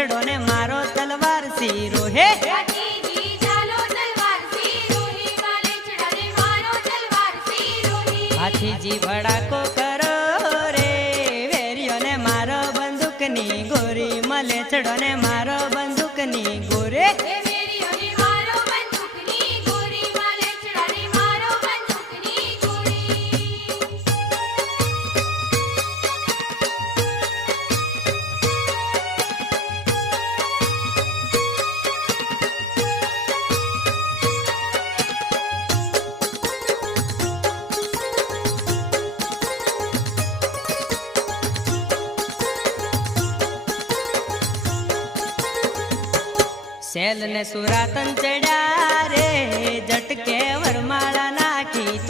લેછડો ને મારો તલવાર સીરો હે હાથીજી ભડાકો કરો રે વેરિયો ને મારો બંદૂકની ગોરી મલેછડો ને મારો બંદૂકની ગોરે સેલ ને સુરાતન ચડ્યા રે જટકે વરમાળા